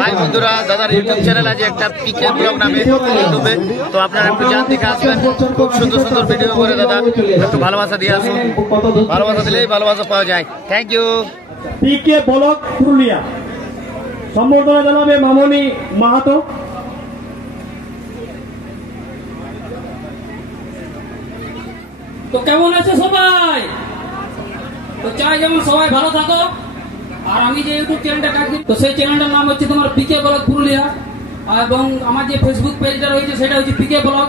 High বন্ধুরা, দাদার YouTube channel আছে একটা পিকে ব্লগ নামে ইউটিউবে, তো আপনারা একটু জান দেখে আসবেন। খুব সুন্দর সুন্দর ভিডিও করে দাদা, একটু ভালোবাসা দিয়ে আসুন, ভালোবাসা দিলেই ভালোবাসা পাওয়া যায়। Thank you. PK blog Purulia সম্বর্ধনা জানাবে মামনি মাহাতো। তো কেমন আছে সবাই? তো চাই যেমন সবাই ভালো থাকো। আর আমি যে ইউটিউব চ্যানেলটা কাজ করি, তো সেই চ্যানেলটার নাম হচ্ছে তোমার পিকে ব্লগ পুরুলিয়া, এবং আমার যে ফেসবুক পেজটা রয়েছে সেটা হচ্ছে পিকে ব্লগ,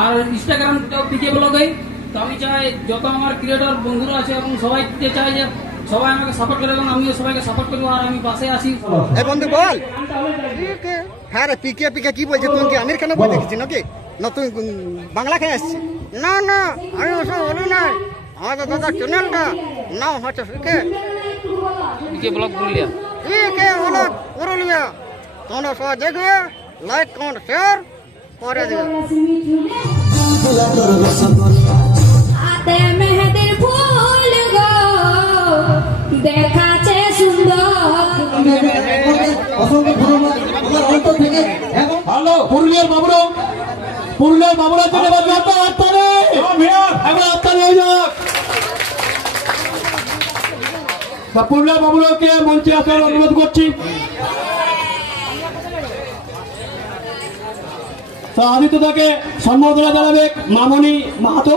আর ইনস্টাগ্রামটাও পিকে ব্লগই। তো আমি চাই যত আমার ক্রিয়েটর বন্ধুরা আছে এবং সবাইকে চাই যে সবাই আমাকে সাপোর্ট করে এবং আমিও সবাইকে সাপোর্ট করবো, আর আমি পাশে আছি। বন্ধু বল, হ্যাঁ রে পিকে পিকে কি বলছে? তুমি কি আমির খান বলে দেখেছি নাকি? না তুই বাংলা খেয়ে আসছি? না না, আমি ওসব বলি নাই। আমাদের দাদা চ্যানেলটা নাম হচ্ছে পিকে ব্লগ পুরুলিয়া। পিকে ব্লগ পুরুলিয়া। তোমরা সবাই দেখবে, লাইক কমেন্ট শেয়ার করে দেবে। আতে মেহেদির ফুল গো দেখাচ্ছে সুন্দর। হ্যালো পুরুলিয়ার বাবুরা, পুরুলিয়ার বাবুরা জন্য পুরুলিয়ার বাবুরাকে মঞ্চে আসার অনুরোধ করছি। তা আদিত্যদাকে সম্বর্ধনা জানাবে মামনি মাহাতো।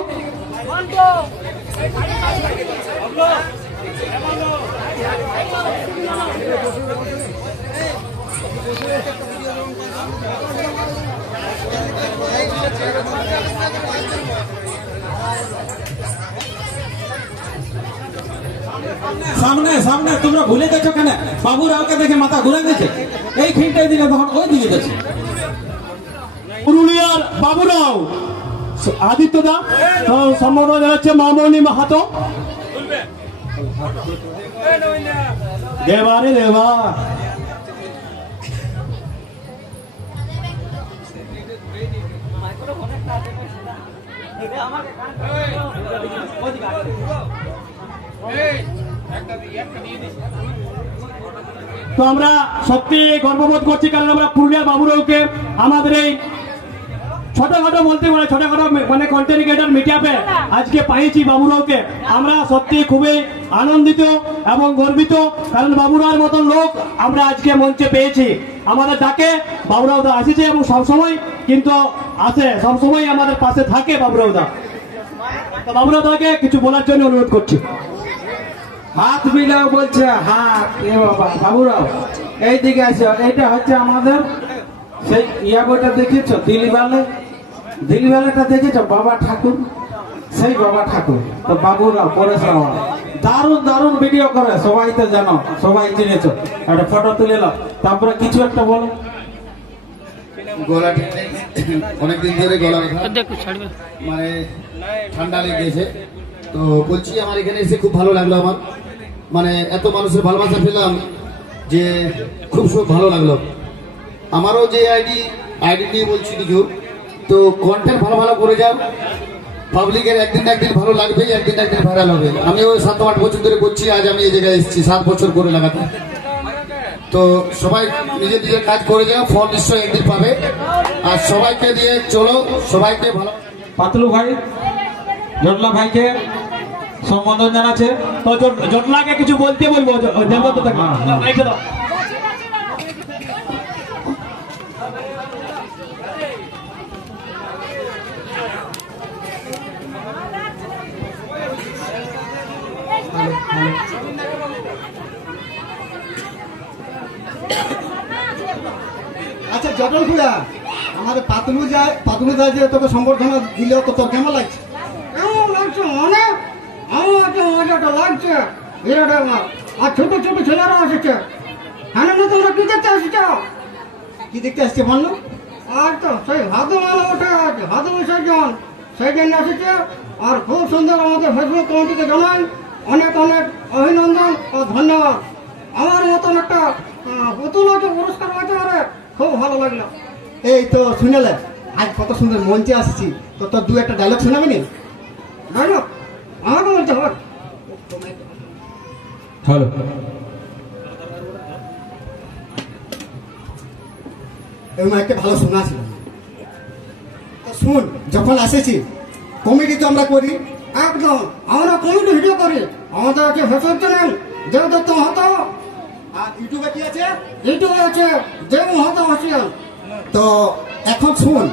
সামনে সামনে তোমরা ভুলে গেছো কেন? বাবুরাওকে দেখে মাথা ঘুরে গেছে। এই খেলটাই দিলে তখন ওই দিকে গেছে। পুরুলিয়ার বাবুরাও আদিত্যদা সম্বর্ধনা জানাচ্ছে মামনি মাহাতো। দেবা রে দেবা। তো আমরা সত্যি গর্ববোধ করছি, কারণ আমরা পুরুলিয়ার বাবুরাওকে আমাদের এই ছোটখাটো বলতে পারে ছোটখাটো মানে কন্টেন্ট ক্রিয়েটর মিটআপে আজকে পাইছি বাবুরাওকে। আমরা সত্যি খুবই আনন্দিত এবং গর্বিত, কারণ বাবুরাওর মতন লোক আমরা আজকে মঞ্চে পেয়েছি। আমাদের ডাকে বাবুরাও দা আসছে এবং সবসময় কিন্তু আসে, সবসময় আমাদের পাশে থাকে বাবুরাও দা। বাবুরাও দাকে কিছু বলার জন্য অনুরোধ করছি। হাত মিলাও বলছে, হাত। এ বাবা বাবুরাও এইদিকে আসো। এইটা হচ্ছে আমাদের সেই ইয়া বইটা দেখেছো, দিলিবালেটা দেখেছো, বাবা ঠাকুর, সেই বাবা ঠাকুর। তো বাবুরাও পরেশ রাওয়াল দারুণ দারুণ ভিডিও করে, সবাই তো জানো, সবাই চিনেছো। একটা ফটো তুলে নাও, তারপরে কিছু একটা বলো। গলা অনেকদিন ধরে গলা মানে ঠান্ডা লেগেছে, তো বলছি আমার এখানে এসে খুব ভালো লাগলো। আমার মানে এত মানুষের ভালোবাসা পেলাম যে খুব ভালো লাগলো। আমারও যে আইডি নিয়ে বলছি কিছু, তো কন্টেন্ট ভালো ভালো করে যাও, পাবলিকের একদিন না একদিন ভালো লাগবেই, একদিন না একদিন ভাইরাল হবে। আমিও 7-8 বছর ধরে করছি, আজ আমি এই জায়গায় এসেছি 7 বছর করে লাগাতার। তো সবাই নিজের নিজের কাজ করে যাও, ফল নিশ্চয়ই একদিন পাবে। আর সবাইকে দিয়ে চলো, সবাইকে ভালো। পাতলু ভাই জটলা ভাইকে সম্বোধন জানাচ্ছে। তো জটলাকে কিছু বলতে বলবো। আচ্ছা জটল খুড়া, আমাদের পাতলু দা যে তোকে সম্বর্ধনা দিল, তো তোর কেমন লাগছে? কেমন লাগছে মানে আমার মজাটা লাগছে বিরাট। আর ছোট ছোট ছেলেরা আসছে। হ্যাঁ না, তোমরা কি দেখতে আসছ? কি দেখতে আসছে বললো? আর তো সেই ভাদু মালা ওঠে আছে, ভাদু বিসর্জন, সেই জন্য আসছে। আর খুব সুন্দর আমাদের ফেসবুক কমিটিকে জানাই অনেক অনেক অভিনন্দন ও ধন্যবাদ। আমার মতন একটা পুতুল আছে, পুরস্কার আছে, আরে খুব ভালো লাগলো। এই তো শুনেলে আজ কত সুন্দর মঞ্চে আসছি, তো তোর 2-1 ডায়লগ শোনাবি নি? ডায়লগ আমাকে বলতে হবে। হ্যালো এবং একটা ভালো শোনা ছিল না। তো শুন, যখন আসেছি কমেডি তো আমরা করি, একদম আমরা কমেডি ভিডিও করি। আমাদের আছে ফেসবুক চ্যানেল দেবদত্ত মাহাতো, আর ইউটিউবে কি আছে? ইউটিউবে আছে দেব মাহাতো অফিসিয়াল। তো এখন শুন,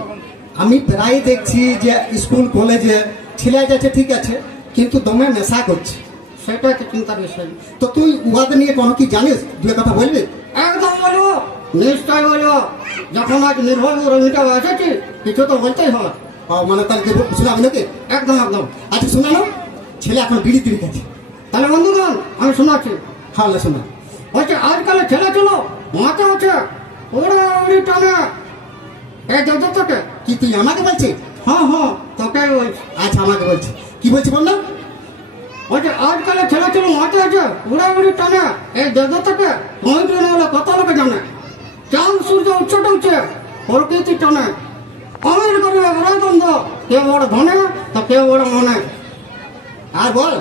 আমি প্রায় দেখছি যে স্কুল কলেজে ছেলে যাচ্ছে ঠিক আছে, কিন্তু দমে নেশা করছে, সেটা একটা চিন্তার বিষয়। তো তুই উহাদের নিয়ে কোনো কি জানিস? দুই কথা বলবি? একদম বলবো, নিশ্চয় বলবো। যখন আজ নির্ভর রমিটা এসেছি, কিছু তো বলতেই হবে। মানে তাহলে শোনাবি নাকি? একদম একদম। আচ্ছা শোনানো, ছেলে এখন বিড়ি তিড়ি গেছে। তাহলে বন্ধুগণ আমি শোনাচ্ছি। হ্যাঁ শোনা। বলছে আজকালের ছেলে ছিল মাথা আছে ওরা উড়ি টানে। এই দেবদত্তকে কি তুই আমাকে বলছিস? হ্যাঁ হ্যাঁ তোকে বলছি। আচ্ছা আমাকে বলছি, কি বলছি বল না? বলছে আজকালের ছেলে ছিল মাথা আছে ওরা উড়ি টানে। এই দেবদত্তকে মহিলা হলে কত লোকে জানে। চাঁদ সূর্য উচ্চটা উঠছে প্রকৃতি টানে। অমির গরিবে বড় দ্বন্দ্ব, কে বড় ধনে তো কে বড় মনে। আর বল,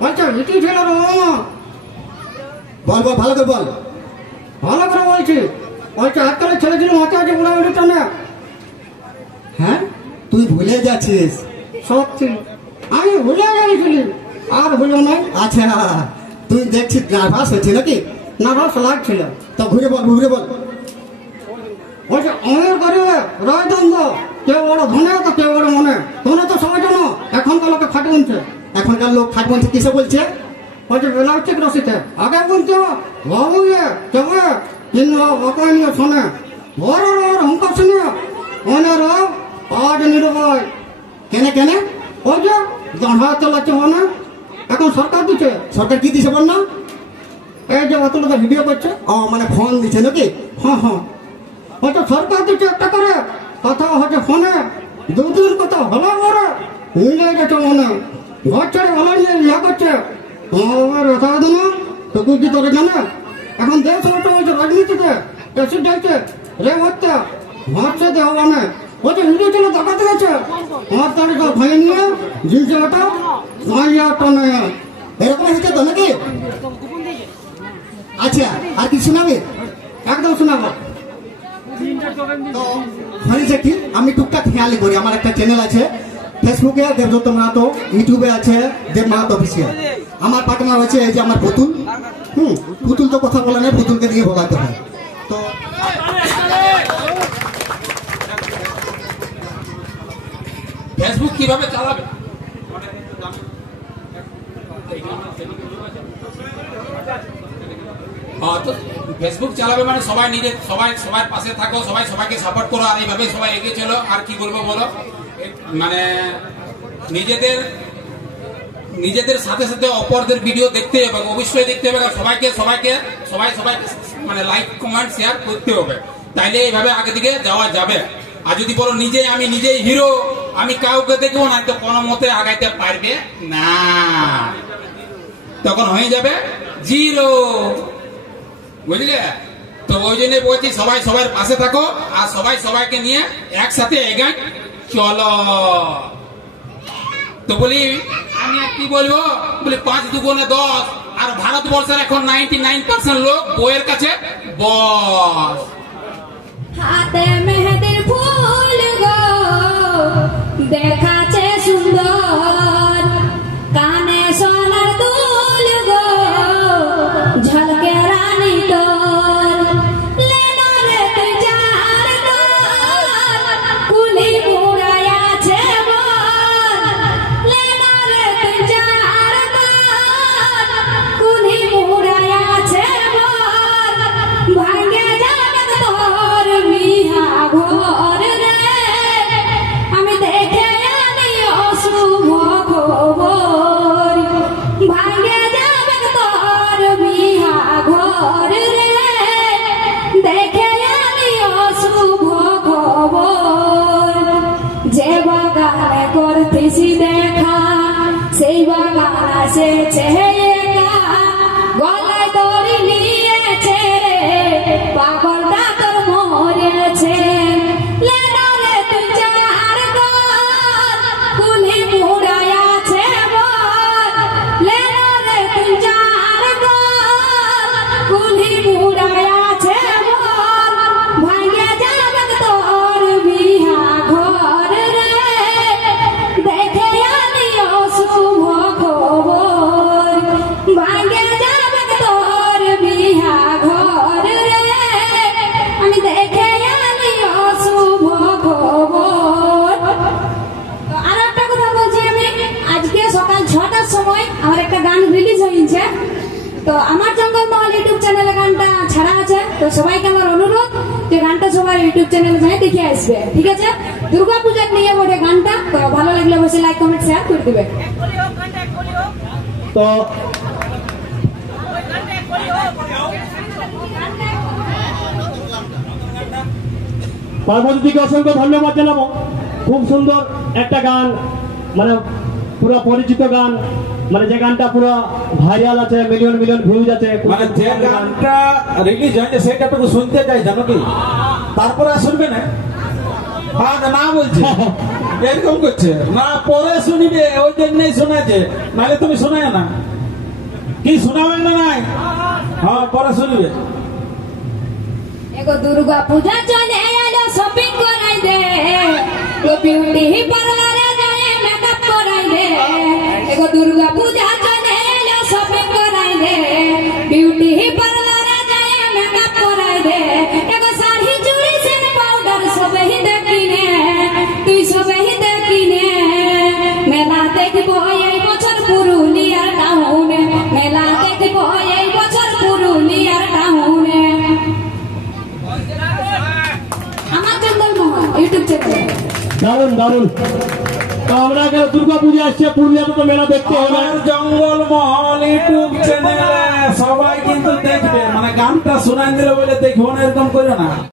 বলছে রীতি ছিল রে মামা। বল বল ভালো করে বল। ভালো করে বলছি। বলছে আজকালের ছেলে ছিল মাথা আছে ওরা উড়ি টানে। হ্যাঁ তুই ভুলে যাচ্ছিস। সত্যি আমি ভুলে গেছিলি, আর ভুলো নাই। আচ্ছা তুই দেখছিস নার্ভাস হচ্ছে নাকি? নার্ভাস লাগছিল। তো ঘুরে বল ঘুরে বল। বলছে অমির গরিবে রয় দ্বন্দ্ব, কেউ বড় ধনে তো কেউ বড় মনে। ধনে তো সবাই জানো, এখনকার লোকে খাট বলছে। এখনকার লোক খাট বলছে কিসে বলছে? বলছে বেলাউচিক রসিতে। আগে বলছে বাবু কেবে কিনল অকানীয় শোনে বড় হুঙ্কার শুনে মনের আজ নিরুপায়। কেনে কেনে? বলছে দাঁড়া চালাচ্ছে মানে। এখন সরকার দিচ্ছে। সরকার কি দিচ্ছে বল না? এই যে অতটা ভিডিও করছে। ও মানে ফোন দিচ্ছে নাকি? হ্যাঁ হ্যাঁ। হয়তো সরকার দিচ্ছে একটা করে, কথা হচ্ছে ফোনে। দুদিন কথা হলো বড় মিলে গেছে মনে। ঘর ছেড়ে ভালো নিয়ে ইয়া করছে। কথা না তো কি করে জানে? এখন দেশ হচ্ছে বলছে রাজনীতিতে এসিড ঢালছে রে হত্যা মারছে দেহ মানে। বলছে ভিডিও ছিল দেখাতে গেছে আমার তারিখ ভাই নিয়ে জিনছে ওটা মাইয়া টানে। এরকম হয়েছে তো নাকি? আচ্ছা আর কি শোনাবে? একদম শোনাবো। তো হয়েছে কি, আমি টুকটাক খেয়ালি করি। আমার একটা চ্যানেল আছে ফেসবুকে দেবদত্ত মাহাতো, ইউটিউবে আছে দেব মাহাতো অফিসিয়াল। আমার পার্টনার হচ্ছে এই যে আমার পুতুল। পুতুল তো কথা বলে না, পুতুলকে দিয়ে ভোগাতে হয়। তো ফেসবুক কিভাবে চালাবে? তো ফেসবুক চালাবে মানে সবাই নিজে সবার পাশে থাকো, সবাইকে সাপোর্ট করো, আর এইভাবে সবাই এগিয়ে চলো। আর কি বলবো বলো, মানে নিজেদের সাথে সাথে অপরদের ভিডিও দেখতে হবে, অবশ্যই দেখতে হবে। সবাই মানে লাইক কমেন্ট শেয়ার করতে হবে, তাইলে এইভাবে আগে দিকে যাওয়া যাবে। আর যদি বলো আমি নিজেই হিরো, আমি কাউকে দেখবো না, তো কোনো মতে আগাইতে পারবে না, তখন হয়ে যাবে জিরো। বুঝলে? তো ওই জন্য বলছি সবাই সবার পাশে থাকো, আর সবাইকে নিয়ে একসাথে এগাই চলো। তো বলি আমি কি বলবো, বলি 5 দুগুণে 10। আর ভারতবর্ষের এখন 99% লোক বইয়ের কাছে বস। হাতে মেহেদির ফুল গো দেখাচ্ছে সুন্দর, কানে সোনার দুল গো ঝলকে রানী তোর। লেনা রে তুই যার তোর কুলি মুড়াইয়াছে বল। লেনা রে তুই যার তোর কুলি মুড়াইয়াছে বল। ভাঙ্গে যাবে তোর মিহা ঘর রে, আমি দেখে আনি অশুভ খবর। ভাঙ্গে যাবে তোর মিহা ঘর রে, দেখে আনি অশুভ খবর। যে বাগানে করতেছি দেখা, সেই বাগান এসেছে একা, গলায় দড়ি নিয়েছে রে পাগলটা তোর মরেছে। লেনা রে তুই যার তোর কুলি মুড়াইয়াছে বল। লেনা রে তুই যার তোর কুলি মুড়াইয়াছে বল। ভাঙ্গে যাবে তো আমার জঙ্গলমহল ইউটিউব চ্যানেলে গানটা ছাড়া আছে, তো সবাইকে আমার অনুরোধ যে গানটা সবাই ইউটিউব চ্যানেলে যাই দেখে আসবে, ঠিক আছে? দুর্গা পূজার নিয়ে ওঠে গানটা, তো ভালো লাগলে অবশ্যই লাইক কমেন্ট শেয়ার করে দিবে। তো পার্বতীকে অসংখ্য ধন্যবাদ জানাবো। খুব সুন্দর একটা গান, মানে পুরো পরিচিত গান, মানে যে গানটা পুরো ভাইরাল আছে, মিলিয়ন মিলিয়ন ভিউজ আছে। মানে যে গানটা রিলিজ হয়নি সেটা তো শুনতে চাই, জানো কি? তারপরে শুনবে না? হ্যাঁ না বলছে এরকম করছে না, পরে শুনিবে, ওই জন্যই শোনাচ্ছে, নাহলে তুমি শোনায় না। কি শোনাবে না? নাই, হ্যাঁ পরে শুনবে। এগো দুর্গা পূজা চলে এলো, শপিং করাই দে, তো বিউটি পার্লারে যায় মেকআপ করাই দে। এগো দুর্গা পূজা চলে এলো, শপিং করাই দে, বিউটি পার্লারে যায় মেকআপ করাই দে। এগো শাড়ি চুড়ি সেট পাউডার সবই দেখিনে, তুই সবই দেখিনে। মেলা দেখবো এই বছর পুরুলিয়ার টাউনে, মেলা দেখবো এই বছর পুরুলিয়ার টাউনে। আমার জঙ্গলমহল ইউটিউব চ্যানেল। দারুন দারুন। তো আমরা দুর্গা পূজা আসছে, পুরুলিয়াতে তো মেলা দেখতে হবে। আমার জঙ্গলমহল ইউটিউব চ্যানেলে সবাই কিন্তু দেখবে, মানে গানটা শোনাই দিলে বলে দেখবো না, এরকম করে না।